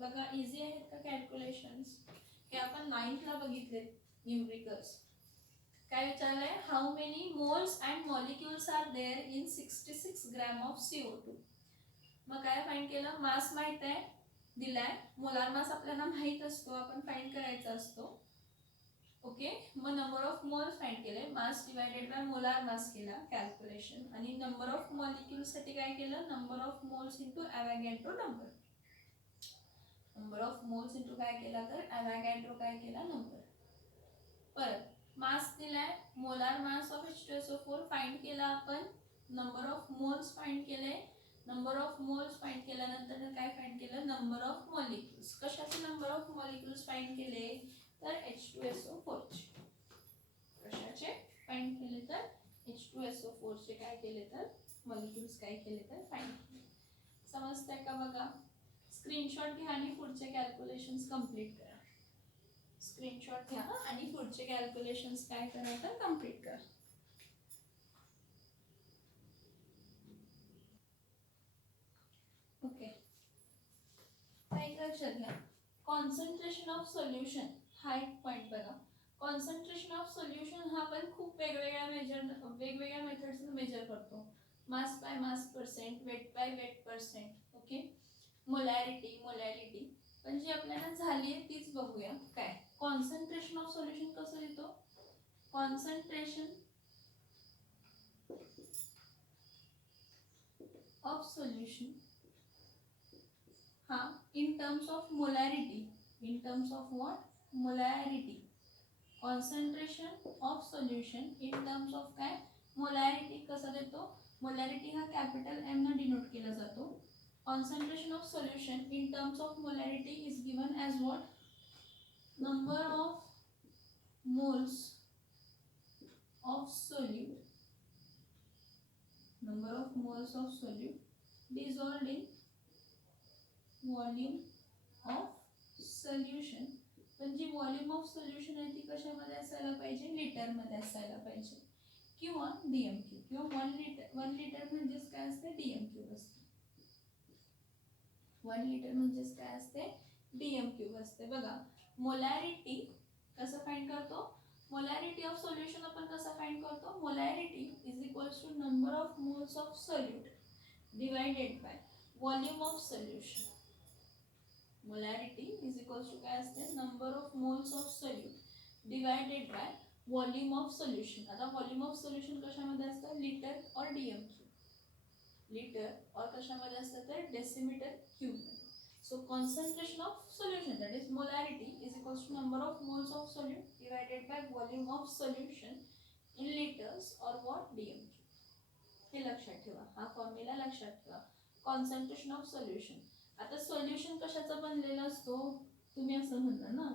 बघा इझी आहेत का कॅल्क्युलेशन्स. हे आपण 9th बघितले न्यूमरिकल्स. काय विचारलंय how many moles and molecules are there in 66 gram of CO2. मग काय फाइंड केलं. मास माहित आहे दिलाय. मोलार मास आपल्याला माहित असतो, आपण फाइंड करायचा असतो. ओके. मग नंबर ऑफ मोल्स फाइंड केले. Mass divided by molar mass केला कॅल्क्युलेशन. आणि नंबर ऑफ मॉलिक्युल्स साठी काय केलं. Number of moles into Avogadro number. Number of moles into काय केला तर ॲव्होगॅड्रो काय केला नंबर. परत मास दिलाय. Molar mass of H2SO4 find केला आपण. नंबर ऑफ मोल्स फाइंड केले. नंबर ऑफ मोल्स फाइंड केल्यानंतर काय फाइंड केलं. Number of molecules. कशाचे नंबर ऑफ मॉलिक्युल्स फाइंड केले तर H2SO4 चे. कशाचे फाइंड केले तर H2SO4 चे काय केले तर मॉलिक्युल्स काय केले तर फाइंड केले. समजतंय का बघा. स्क्रीनशॉट घ्या आणि पुढचे कॅल्क्युलेशन्स कंप्लीट करा. स्क्रीनशॉट घ्या आणि पुढचे कॅल्क्युलेशन्स काय करा तर कंप्लीट करा. ओके. काय लक्षात घ्या. कॉन्सन्ट्रेशन ऑफ सोल्युशन हा एक पॉइंट बघा. कॉन्सन्ट्रेशन ऑफ सोल्युशन हा आपण खूप वेगवेगळ्या मेथड्सने मेजर करतो. Mass by mass percent, weight by weight percent. Okay. Molarity पण जी आपल्याला झाली आहे तीच बघूया. काय कॉन्सन्ट्रेशन ऑफ सोल्युशन कसं लिहितो. कॉन्सन्ट्रेशन ऑफ सोल्युशन हा in terms of molarity. In terms of what? Molarity. Concentration of solution in terms of काय molarity कसा देतो. molarity हा कॅपिटल M ने डिनोट केला जातो. Concentration of solution in terms of molarity is given as what? Number of moles of solute. Number of moles of solute dissolved in volume of solution. पण जी volume of solution आहे ती कशामध्ये असायला पाहिजे. लिटरमध्ये असायला पाहिजे किंवा डीएम क्यूब. किंवा 1 लिटर म्हणजेच काय असते डीएम क्यूब असते. 1 लिटर म्हणजेच काय असते डीएम क्यूब असते. बघा मोलॅरिटी कसं फाइंड करतो. मोलॅरिटी ऑफ सोल्युशन आपण कसं फाइंड करतो. Molarity is equals to number of moles of solute divided by volume of solution. Molarity is equals to काय असते number of moles of solute divided by volume of solution. आता volume of solution कशामध्ये असतं litre और DM cube. Litre और कशामध्ये असतं तर decimetre cube. So concentration of solution that is molarity is equals to number of moles of solute divided by volume of solution in litres or what dm cube. हे लक्षात ठेवा. हा formula लक्षात ठेवा. Concentration of solution. आता solution कशाचा बनलेला असतो तुम्ही असं म्हणता ना.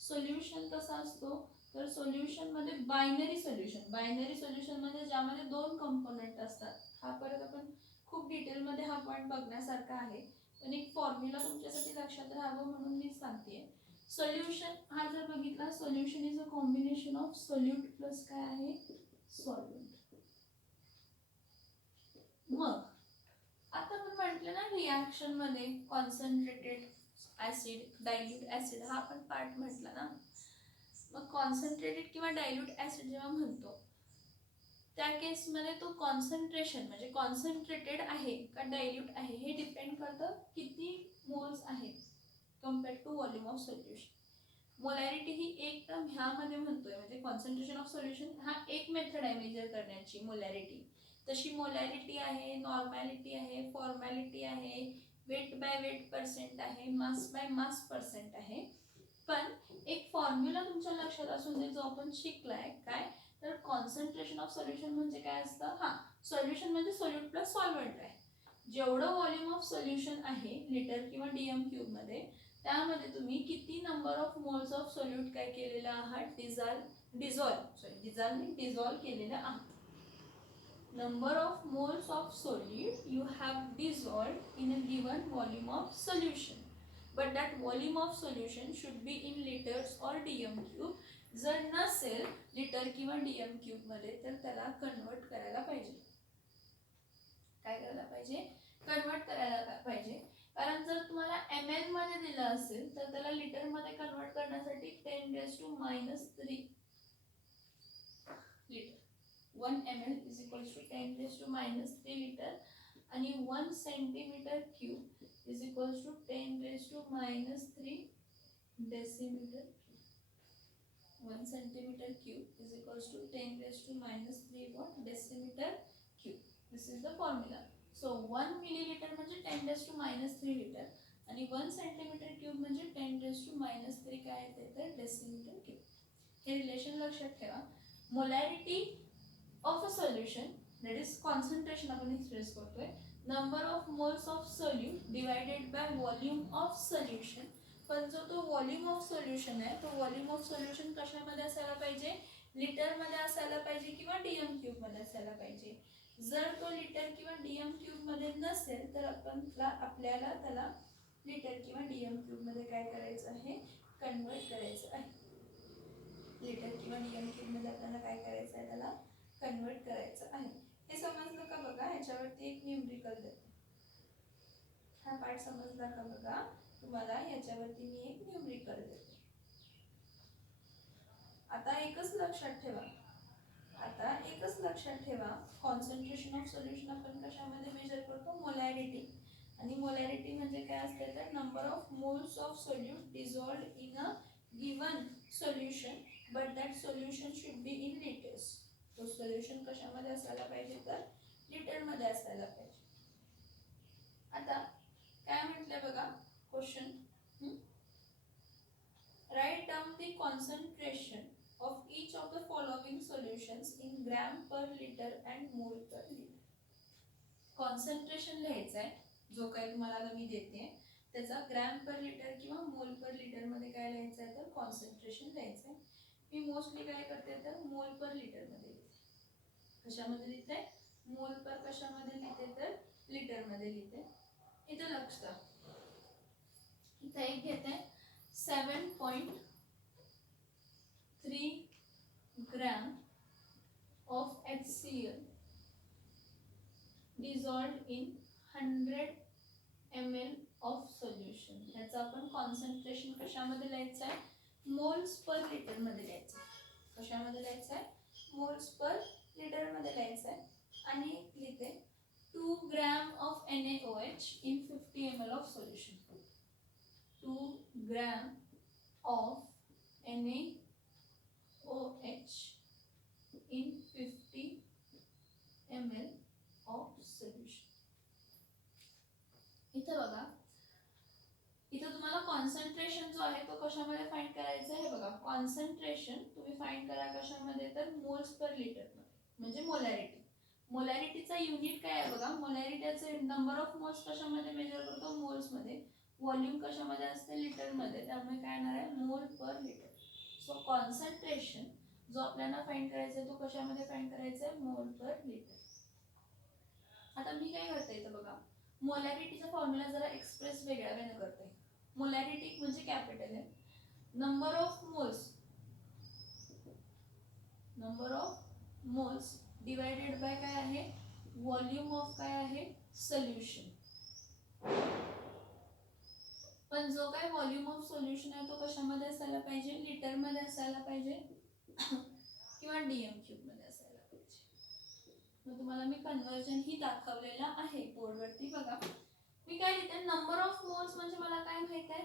सोल्युशन कसा असतो तर सोल्युशन मध्ये बायनरी सोल्युशन मध्ये ज्यामध्ये 2 कंपोनंट असतात. हा परत आपण खूप डिटेल मध्ये हा पॉइंट बघण्यासारखा आहे. पण एक फॉर्म्युला तुमच्यासाठी लक्षात राहावं म्हणून मी सांगते. सोल्युशन हा जर बघितला solution is a combination of solute plus काय आहे सॉल्व्हेंट. मग आता आपण म्हटलं ना रिॲक्शन मध्ये कॉन्सन्ट्रेटेड ऍसिड डायल्यूट ऍसिड हा आपण पार्ट म्हटला ना. मग कॉन्सन्ट्रेटेड किंवा डायल्यूट ऍसिड जेव्हा म्हणतो त्या केसमध्ये तो कॉन्सन्ट्रेशन म्हणजे कॉन्सन्ट्रेटेड आहे का डायल्यूट आहे हे डिपेंड करतं किती मोल्स आहेत compared to volume of solution. Molarity ही एक टर्म ह्यामध्ये म्हणतोय म्हणजे कॉन्सन्ट्रेशन ऑफ सोल्युशन हा एक मेथड आहे मेजर करण्याची मोलॅरिटी. तशी मोलॅरिटी आहे, नॉर्मॅलिटी आहे, फॉर्मॅलिटी आहे, वेट बाय वेट पर्सेंट आहे, मास बाय मास पर्सेंट आहे. पण एक फॉर्म्युला तुमच्या लक्षात असून दे जो आपण शिकलाय काय तर कॉन्सन्ट्रेशन ऑफ सोल्युशन म्हणजे काय असतं. हा सोल्युशन म्हणजे सोल्यूट प्लस सॉल्व्हेंट आहे. जेवढं वॉल्यूम ऑफ सोल्युशन आहे लिटर किंवा डीएम क्यूब मध्ये त्यामध्ये तुम्ही किती number of moles of solute काय केलेलं आहात डिझॉल्व केलेलं आहात. number of moles of solute you have dissolved in a given volume of solution. But that volume of solution should be in liters or dm cube. जर नसेल litre किंवा dm cube मध्ये तर त्याला कन्वर्ट करायला पाहिजे. काय करायला पाहिजे? कन्वर्ट करायला पाहिजे. कारण जर तुम्हाला ml मध्ये दिलं असेल तर त्याला लिटर मध्ये कन्वर्ट करण्यासाठी 10⁻³ litre. 1 ml is equals to 10⁻³ liter आणि 1 centimeter cube is equals to 10⁻³ decimeter. 1 centimeter cube is equals to 10⁻³ what? Decimeter cube. This is the formula. So 1 milliliter म्हणजे 10⁻³ liter आणि 1 centimeter cube म्हणजे 10⁻³ काय येते तर decimeter cube. हे relation लक्षात ठेवा. Molarity of a solution, that is concentration आपण एक्सप्रेस करतोय, number of moles of solute divided by volume of solution. पण जो तो वॉल्यूम ऑफ सोल्युशन आहे तो वॉल्यूम ऑफ सोल्युशन कशामध्ये असायला पाहिजे? लिटर मध्ये असायला पाहिजे किंवा डीएम क्यूब मध्ये असायला पाहिजे. जर तो लिटर किंवा डीएम क्यूब मध्ये नसेल तर आपल्याला त्याला लिटर किंवा डीएम क्यूब मध्ये काय करायचं आहे? कन्वर्ट करायचं आहे. लिटर किंवा डीएम क्यूब मध्ये आपल्याला काय करायचं आहे? त्याला कन्वर्ट करायचं आहे. हे समजलं का बघा? ह्याच्यावरती एक न्यूमरिकल देते. हा पार्ट समजला का बघा? तुम्हाला ह्याच्यावरती मी एक न्यूमरिकल देते. आता एकच लक्षात ठेवा कॉन्सन्ट्रेशन ऑफ सोल्युशन आपण कशामध्ये मेजर करतो? मोलॅरिटी. आणि मोलॅरिटी म्हणजे काय असते तर number of moles of solute dissolved in a given solution but that solution should be in litres. तो सोल्युशन कशामध्ये असायला पाहिजे तर लिटर मध्ये असायला पाहिजे. आता काय म्हटलंय बघा question, write down the concentration of each of the following solutions in gram per litre and mole per litre. Concentration लिहायचं आहे जो काही तुम्हाला मी देते त्याचा ग्रॅम पर लिटर किंवा मोल पर लिटर मध्ये काय लिहायचं आहे तर कॉन्सन्ट्रेशन लिहायचं आहे. मी मोस्टली काय करते तर मोल पर लिटर मध्ये लिहिते. कशामध्ये लिहिते? मोल पर कशामध्ये लिहिते तर लिटर मध्ये लिहिते. इथं लक्ष द्या. इथं एक घेते 7.3 gram of HCl dissolved in 100 ml of solution. ह्याचं आपण कॉन्सन्ट्रेशन कशामध्ये लिहायचं आहे? मोल्स पर लिटर मध्ये लिहायचं आहे. कशामध्ये लिहायचं आहे? मोल्स पर लिटर मध्ये लिहायचं आहे. आणि लिहिते 2 gram of NaOH in 50 ml of solution. 2 gram of NaOH in 50 ml of solution. इथं बघा, इथं तुम्हाला कॉन्सन्ट्रेशन जो आहे तो कशामध्ये फाइंड करायचा आहे? बघा कॉन्सन्ट्रेशन तुम्ही फाइंड करा कशामध्ये तर मोल्स पर लिटर मध्ये म्हणजे मोलॅरिटी. मोलॅरिटीचा युनिट काय आहे बघा? मोलॅरिटीचे नंबर ऑफ मोल्स कशामध्ये मेजर करतो? मोल्स मध्ये. व्हॉल्यूम कशामध्ये असते? लिटर मध्ये. त्यामुळे काय येणार आहे? मोल पर लिटर. सो कॉन्सन्ट्रेशन जो आपल्याला फाइंड करायचा आहे तो कशामध्ये फाइंड करायचा आहे? मोल पर लिटर. आता मी काय करते इथं बघा, मोलॅरिटीचा फॉर्म्युला जरा एक्सप्रेस वेगळ्या वेने करते. मोलॅरिटी म्हणजे कॅपिटल आहे. Number of moles divided by काय आहे? व्हॉल्यूम ऑफ काय आहे? सोल्युशन. पण जो काय व्हॉल्यूम ऑफ सोल्युशन आहे तो कशामध्ये असायला पाहिजे? लिटर मध्ये असायला पाहिजे किंवा डीएम क्यूब मध्ये असायला पाहिजे. मग तुम्हाला मी कन्वर्जन ही दाखवलेला आहे बोर्डवरती बघा. मी काय लिहिते? नंबर ऑफ मोल्स म्हणजे मला काय माहित आहे?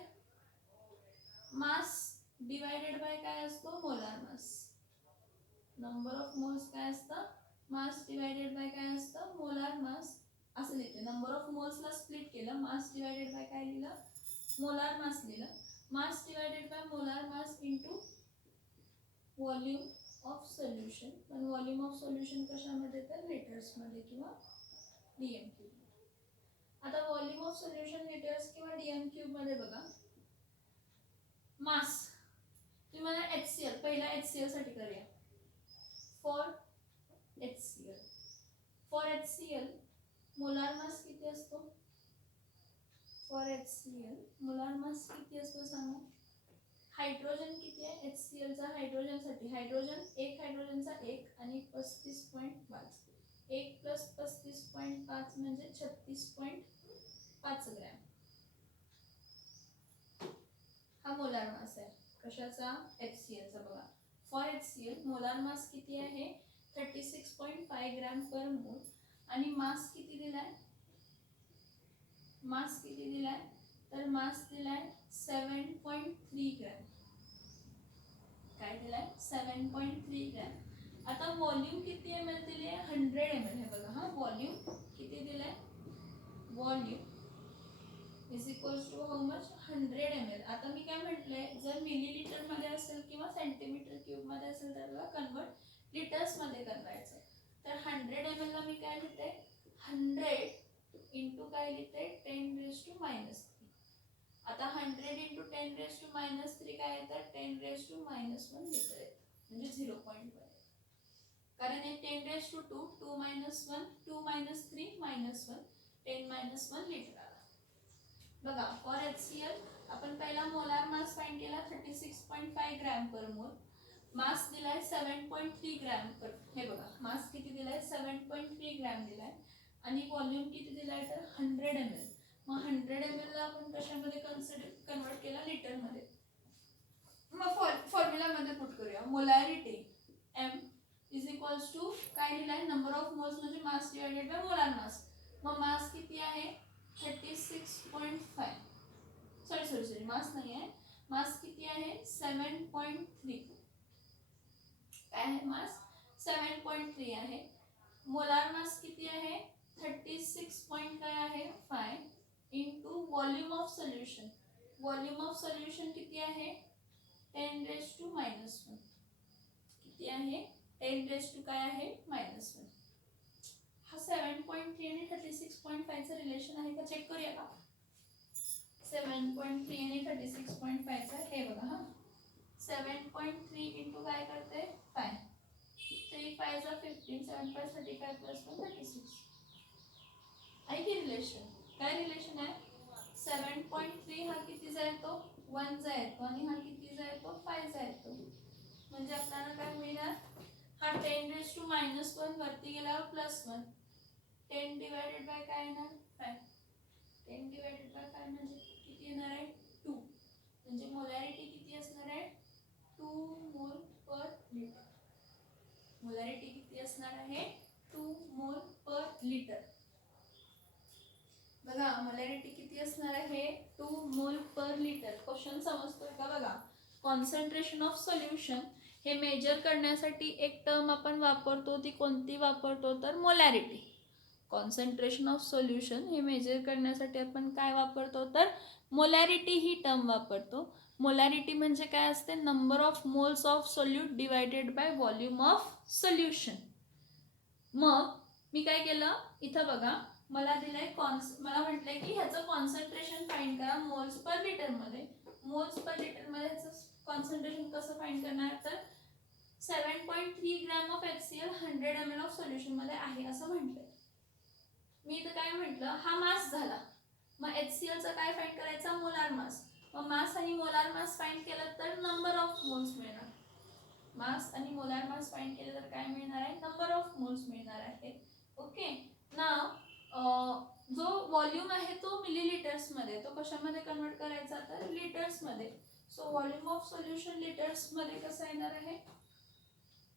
मास डिवाइडेड बाय काय असतो? Molar mass. Number of moles काय असतं? मास डिवाइडेड बाय काय असतं? Molar mass. असं लिहिते. नंबर ऑफ मोल्सला स्प्लिट केलं, मास डिवाइडेड बाय काय लिहिलं? मोलार मास लिहिलं. मास divided by molar mass into volume of solution. पण व्हॉल्यूम ऑफ सोल्युशन कशामध्ये तर लिटर्स मध्ये किंवा डीएम क्यूब. आता व्हॉल्यूम ऑफ सोल्युशन लिटर्स किंवा डीएम क्यूब मध्ये बघा, मास तुम्हाला HCl पहिला HCl साठी करूया. For HCl for HCl molar mass किती असतो? फॉर HCl मोलार मास किती असतो सांगा? हायड्रोजन किती आहे HCl चा? हायड्रोजनसाठी हायड्रोजन एक हायड्रोजनचा एक आणि 35.5 1 + 35.5 म्हणजे 36.5 ग्रॅम. हा मोलार मास आहे कशाचा? HCl चा. बघा फॉर HCl मोलार मास किती आहे? 36.5 ग्रॅम पर मोल आणि मास किती दिलाय? मास किती दिलाय? तर मास दिलाय 7.3 ग्रॅम. काय दिलाय? 7.3 ग्रॅम. आता व्हॉल्यूम किती ml दिले? 100 ml. हे बघा हा व्हॉल्यूम किती दिलाय? Volume is equals to how much? 100 ml. आता मी काय म्हटलंय, जर मिलीलीटर मध्ये असेल किंवा सेंटीमीटर क्यूब मध्ये असेल तर त्याला कन्वर्ट लिटर्स मध्ये करायचं. तर 100 ml ला मी काय लिहिते? 100 इंटू काय लिहिते? 10⁻⁻3. आता 100 इंटू 10⁻⁻3 काय येतं? 10⁻⁻1 लिटर येतं, म्हणजे 0.1. कारण हे 10⁻², 2 - 1, 2 - 3 - 1, 10⁻1 लिटर आला. बघा फॉर HCl आपण पहिला मोलार मास फाइंड केला 36.5 ग्रॅम पर मोल. मास दिलाय 7.3 ग्रॅम पर. हे बघा मास किती दिलाय? 7.3 ग्रॅम दिलाय आणि व्हॉल्यूम किती दिलाय? तर 100 ml. मग 100 ml ला आपण कशामध्ये कन्वर्ट केला? लिटर मध्ये. मग फॉर्म्युला मध्ये पुट करूया. Molarity M is equals to काय लिहिलंय? नंबर ऑफ मोल्स म्हणजे mass divided by molar mass. मग मास किती आहे? 36.5. सॉरी मास नाही आहे. मास किती आहे? 7.3. काय आहे मास? 7.3 आहे. मोलार मास किती आहे? 36 काय आहे? 5 into volume of solution. Volume of solution किती आहे? 10⁻⁻1. किती आहे? 10 काय आहे? -1. हा 7.3 आणि 36.5 चं रिलेशन आहे का? चेक करूया का? 7.3 आणि 36.5 चं हे बघा हा. 7.3 इंटू काय करते? 5. 3 × 5 = 15, 7 + 35 + 1 36. आहे की रिलेशन? काय रिलेशन आहे? 7.3 हा कितीचा येतो? 1 चा येतो आणि हा कितीचा येतो? 5 चा येतो. म्हणजे आपल्याला काय मिळणार? हा 10⁻⁻1 वरती गेल्यावर +1. 10 डिवाइडेड बाय काय येणार? 5. 10 डिवाइडेड बाय 5 म्हणजे किती येणार आहे? 2. म्हणजे मोलॅरिटी किती असणार आहे? 2 मोल पर लिटर. मोलॅरिटी किती असणार आहे? 2 मोल पर लिटर. बघा मोलॅरिटी किती असणार आहे? 2 मोल पर लिटर. क्वेश्चन समजतोय का? बघा कॉन्सन्ट्रेशन ऑफ सोल्युशन हे मेजर करण्यासाठी एक टर्म आपण वापरतो, ती कोणती वापरतो? तर मोलॅरिटी. कॉन्सन्ट्रेशन ऑफ सोल्युशन हे मेजर करण्यासाठी आपण काय वापरतो? तर मोलॅरिटी ही टर्म वापरतो. मोलॅरिटी म्हणजे काय असते? Number of moles of solute divided by volume of solution. मग मी काय केलं? इथं बघा मला दिलंय मला म्हटलंय की ह्याचं कॉन्सन्ट्रेशन फाइंड करा मोल्स पर लिटर मध्ये. मोल्स पर लिटर मध्ये ह्याचं कॉन्सन्ट्रेशन कसं फाइंड करणार? तर 7.3 gram of HCl 100 ml of solution मध्ये आहे असं म्हटलंय. मी इथं काय म्हटलं? हा मास झाला. मग HCl चा काय फाइंड करायचा? Molar mass. मग मास आणि मोलार मास फाइंड केलं तर नंबर ऑफ मोल्स मिळणार. मास आणि मोलार मास फाइंड केलं तर काय मिळणार आहे? नंबर ऑफ मोल्स मिळणार आहे. ओके. नाव जो व्हॉल्यूम आहे तो मिलीलीटर्स मध्ये, तो कशामध्ये कन्वर्ट करायचा? तर लिटर्स मध्ये. So volume of solution litres मध्ये कसं येणार आहे?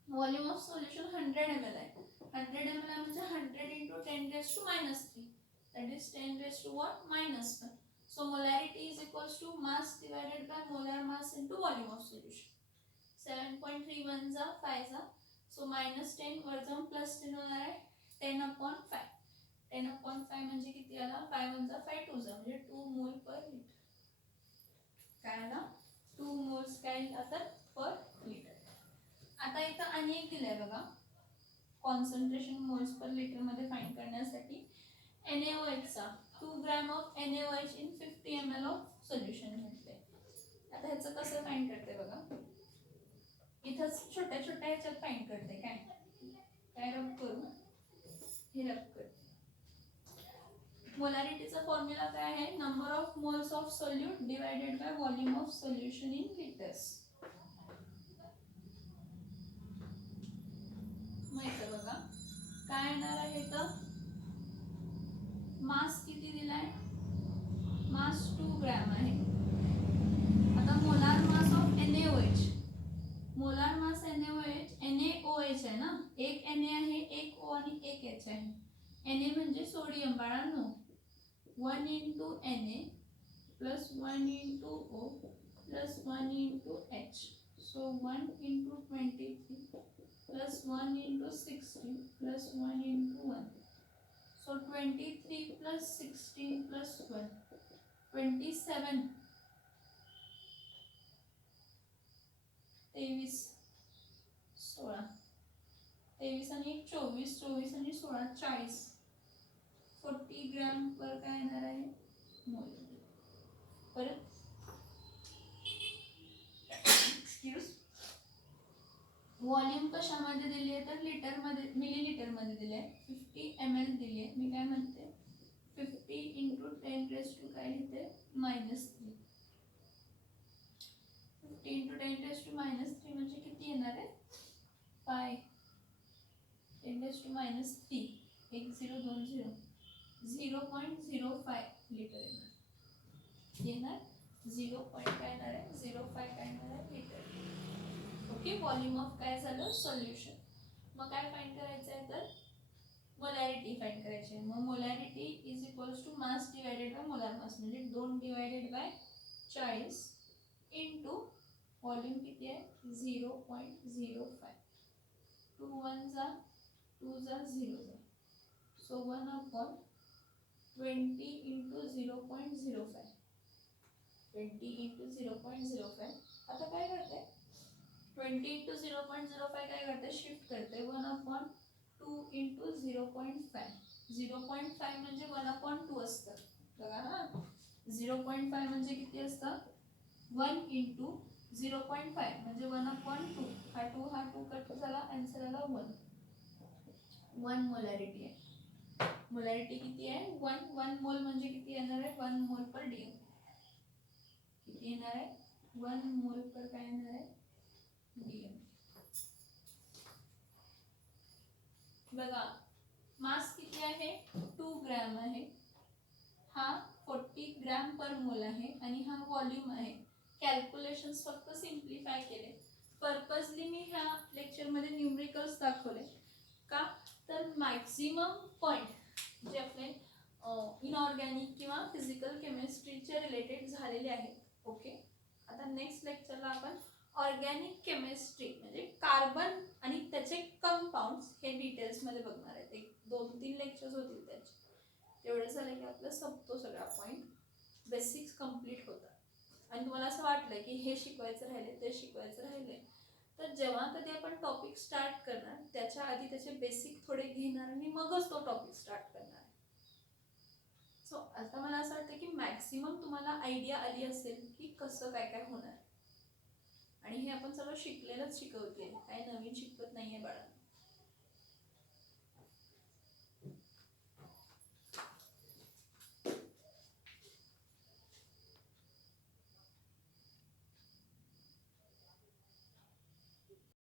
व्हॉल्यूम ऑफ सोल्युशन 100 ml आहे. 100 ml म्हणजे 100 into 10⁻⁻3. that is 10⁻⁻1. So molarity is equals to mass divided by molar mass into volume of solution. 7.3 1 जा 5 जा. So -10 वर जाऊन +10 होणार आहे. 10/5. 10/5 म्हणजे किती आला? 5 1 जा 5 2 जा म्हणजे 2 मोल पर लिटर. काय आला? 2 मोल्स काय तर पर लिटर. आता इथं आणि एक दिलंय बघा कॉन्सन्ट्रेशन मोल्स पर लिटर मध्ये फाइंड करण्यासाठी. NaOH चा 2 gram of NaOH in 50 ml of solution म्हटले. आता ह्याचं कसं फाइंड करते बघा. इथं छोट्या छोट्या ह्याच्यात फाइंड करते. काय रब करू हे रब करते. मोलॅरिटीचा फॉर्म्युला काय आहे? Number of moles of solute divided by volume of solution in litres. माहिती आहे बघा काय येणार आहे तर मास किती दिलाय? मास 2 ग्रॅम आहे. आता molar mass of NaOH, molar mass NaOH आहे ना, एक Na आहे, एक O आणि एक H आहे. Na म्हणजे सोडियम बाळांनो, 1 into Na plus 1 into O plus 1 into H. So 1 into 23 plus 1 into 16 plus 1 into 1. So 23 plus 16 plus 1, 27. 23 16, 23 आणि 1 24, 24 आणि 16 40. 40 ग्रॅम पर काय येणार आहे? मोल. परत एक्सक्यूज, व्हॉल्यूम कशामध्ये दिली आहे तर लिटरमध्ये, मिलीलिटरमध्ये दिले आहे. 50 ml दिली आहे. मी काय म्हणते 50 into 10 काय लिहिते -3. 50 into 10 -3 म्हणजे किती येणार आहे? 5 10 -3, 1 0 2 0, 0.05 लिटर येणार. 0. काय येणार आहे? 0.5 काय येणार आहे? लिटर. ओके, व्हॉल्यूम ऑफ काय झालं? सोल्युशन. मग काय फाइंड करायचं आहे तर मोलॅरिटी फाइंड करायची आहे. मग molarity is equals to mass divided by molar mass, म्हणजे 2 डिवायडेड बाय 40 इंटू व्हॉल्यूम किती आहे? 0.05. 2 1 जा 2 जा 0 जा. So 1/20 into 0.05. 20 into 0.05. आता काय करते? 20 into 0.05 काय करते? शिफ्ट करते. 1/2 into 0.5. 0.5 म्हणजे 1/2 असतं बघा ना. 0.5 म्हणजे किती असतं? 1 into 0.5 म्हणजे 1/2. हा 2 कट झाला, आन्सर आला 1. 1 मोलॅरिटी आहे. मोलॅरिटी किती आहे? 1 मोल म्हणजे किती येणार आहे? 1 मोल पर DM. किती येणार आहे? 1 मोल पर काय येणार आहे? DM. बघा मास किती आहे? 2 ग्रॅम आहे. हा 40 ग्रॅम पर मोल आहे आणि हा व्हॉल्यूम आहे. कॅल्क्युलेशन्स फक्त सिम्प्लिफाय केले. पर्पजली मी ह्या लेक्चरमध्ये न्यूमरिकल्स दाखवले का तर मॅक्झिमम पॉईंट जे आपले इनऑर्गॅनिक किंवा फिजिकल केमिस्ट्रीचे रिलेटेड झालेले आहेत. ओके, आता नेक्स्ट लेक्चरला आपण ऑर्गॅनिक केमिस्ट्री म्हणजे कार्बन आणि त्याचे कंपाऊंड्स हे डिटेल्समध्ये बघणार आहेत. एक 2-3 लेक्चर्स होतील त्याचे. तेवढं झालं की आपलं संपतो सगळा पॉईंट, बेसिक्स कंप्लीट होतात. आणि तुम्हाला असं वाटलं की हे शिकवायचं राहिले, ते शिकवायचं राहिले, तर जेव्हा कधी आपण टॉपिक स्टार्ट करणार त्याच्या आधी त्याचे बेसिक थोडे घेणार आणि मगच तो टॉपिक स्टार्ट करणार. सो आता मला असं वाटतं की मॅक्सिमम तुम्हाला आयडिया आली असेल की कसं काय काय होणार. आणि हे आपण सगळं शिकलेलंच शिकवते, काही नवीन शिकवत नाहीये बाळा.